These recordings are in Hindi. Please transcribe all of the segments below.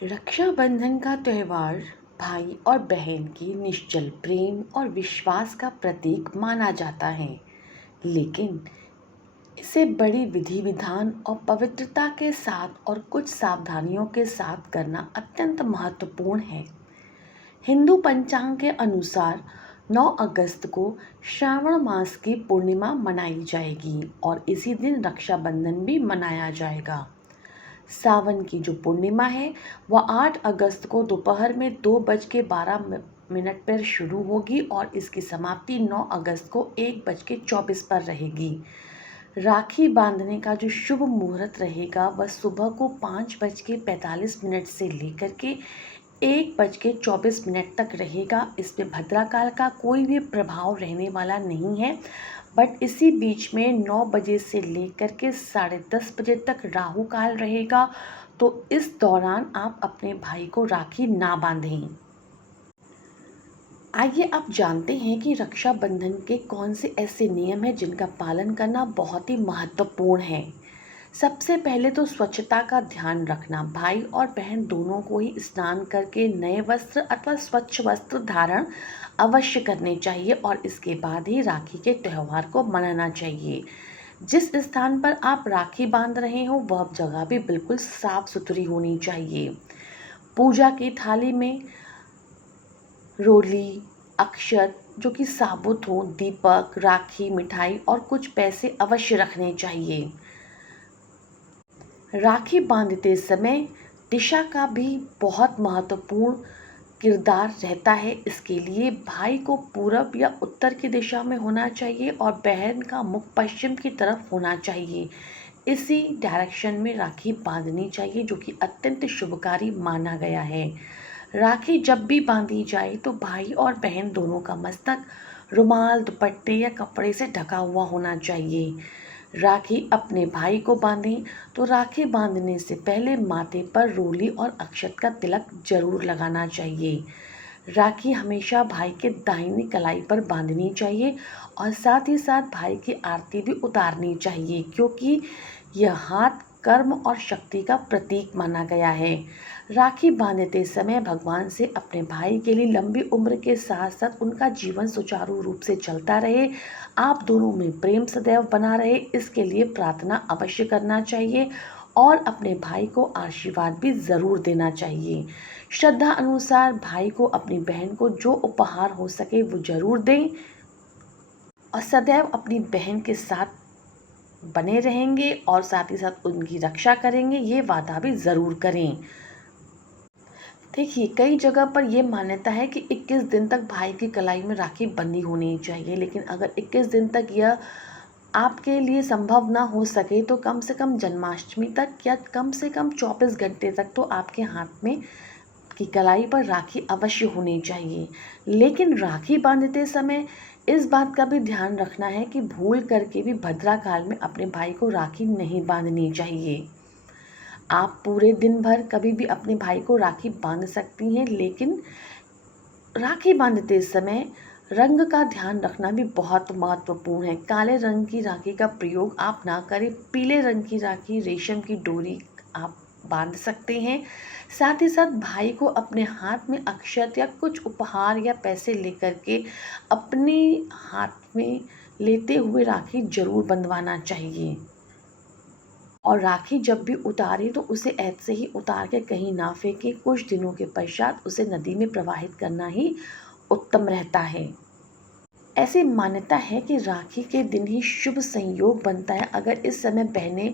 रक्षाबंधन का त्यौहार भाई और बहन की निश्चल प्रेम और विश्वास का प्रतीक माना जाता है, लेकिन इसे बड़ी विधि विधान और पवित्रता के साथ और कुछ सावधानियों के साथ करना अत्यंत महत्वपूर्ण है। हिंदू पंचांग के अनुसार 9 अगस्त को श्रावण मास की पूर्णिमा मनाई जाएगी और इसी दिन रक्षाबंधन भी मनाया जाएगा। सावन की जो पूर्णिमा है वह 8 अगस्त को दोपहर में 2:12 पर शुरू होगी और इसकी समाप्ति 9 अगस्त को 1:24 पर रहेगी। राखी बांधने का जो शुभ मुहूर्त रहेगा वह सुबह को 5:45 से लेकर के 1:24 तक रहेगा। इसमें भद्राकाल का कोई भी प्रभाव रहने वाला नहीं है, बट इसी बीच में 9 बजे से लेकर के 10:30 बजे तक राहु काल रहेगा। तो इस दौरान आप अपने भाई को राखी ना बांधें। आइए अब जानते हैं कि रक्षाबंधन के कौन से ऐसे नियम हैं जिनका पालन करना बहुत ही महत्वपूर्ण है। सबसे पहले तो स्वच्छता का ध्यान रखना। भाई और बहन दोनों को ही स्नान करके नए वस्त्र अथवा स्वच्छ वस्त्र धारण अवश्य करने चाहिए और इसके बाद ही राखी के त्यौहार को मनाना चाहिए। जिस स्थान पर आप राखी बांध रहे हो वह जगह भी बिल्कुल साफ सुथरी होनी चाहिए। पूजा की थाली में रोली, अक्षत जो कि साबुत हो, दीपक, राखी, मिठाई और कुछ पैसे अवश्य रखने चाहिए। राखी बांधते समय दिशा का भी बहुत महत्वपूर्ण किरदार रहता है। इसके लिए भाई को पूरब या उत्तर की दिशा में होना चाहिए और बहन का मुख पश्चिम की तरफ होना चाहिए। इसी डायरेक्शन में राखी बांधनी चाहिए जो कि अत्यंत शुभकारी माना गया है। राखी जब भी बांधी जाए तो भाई और बहन दोनों का मस्तक रुमाल, दुपट्टे या कपड़े से ढका हुआ होना चाहिए। राखी अपने भाई को बांधें तो राखी बांधने से पहले माथे पर रोली और अक्षत का तिलक जरूर लगाना चाहिए। राखी हमेशा भाई के दाहिनी कलाई पर बांधनी चाहिए और साथ ही साथ भाई की आरती भी उतारनी चाहिए, क्योंकि यह हाथ कर्म और शक्ति का प्रतीक माना गया है। राखी बांधते समय भगवान से अपने भाई के लिए लंबी उम्र के साथ साथ उनका जीवन सुचारू रूप से चलता रहे, आप दोनों में प्रेम सदैव बना रहे, इसके लिए प्रार्थना अवश्य करना चाहिए और अपने भाई को आशीर्वाद भी ज़रूर देना चाहिए। श्रद्धा अनुसार भाई को अपनी बहन को जो उपहार हो सके वो ज़रूर दें और सदैव अपनी बहन के साथ बने रहेंगे और साथ ही साथ उनकी रक्षा करेंगे, ये वादा भी ज़रूर करें। देखिए, कई जगह पर यह मान्यता है कि 21 दिन तक भाई की कलाई में राखी बंधी होनी चाहिए, लेकिन अगर 21 दिन तक यह आपके लिए संभव ना हो सके तो कम से कम जन्माष्टमी तक या कम से कम 24 घंटे तक तो आपके हाथ में की कलाई पर राखी अवश्य होनी चाहिए। लेकिन राखी बांधते समय इस बात का भी ध्यान रखना है कि भूल करके भी भद्रा काल में अपने भाई को राखी नहीं बांधनी चाहिए। आप पूरे दिन भर कभी भी अपने भाई को राखी बांध सकती हैं, लेकिन राखी बांधते समय रंग का ध्यान रखना भी बहुत महत्वपूर्ण है। काले रंग की राखी का प्रयोग आप ना करें। पीले रंग की राखी, रेशम की डोरी आप बांध सकते हैं। साथ ही साथ भाई को अपने हाथ में अक्षत या कुछ उपहार या पैसे लेकर के अपने हाथ में लेते हुए राखी जरूर बंधवाना चाहिए और राखी जब भी उतारे तो उसे ऐसे ही उतार के कहीं ना फेंके। कुछ दिनों के पश्चात उसे नदी में प्रवाहित करना ही उत्तम रहता है। ऐसी मान्यता है कि राखी के दिन ही शुभ संयोग बनता है। अगर इस समय बहनें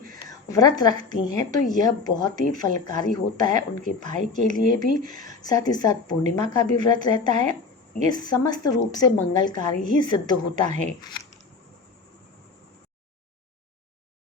व्रत रखती हैं तो यह बहुत ही फलकारी होता है उनके भाई के लिए भी। साथ ही साथ पूर्णिमा का भी व्रत रहता है। ये समस्त रूप से मंगलकारी ही सिद्ध होता है।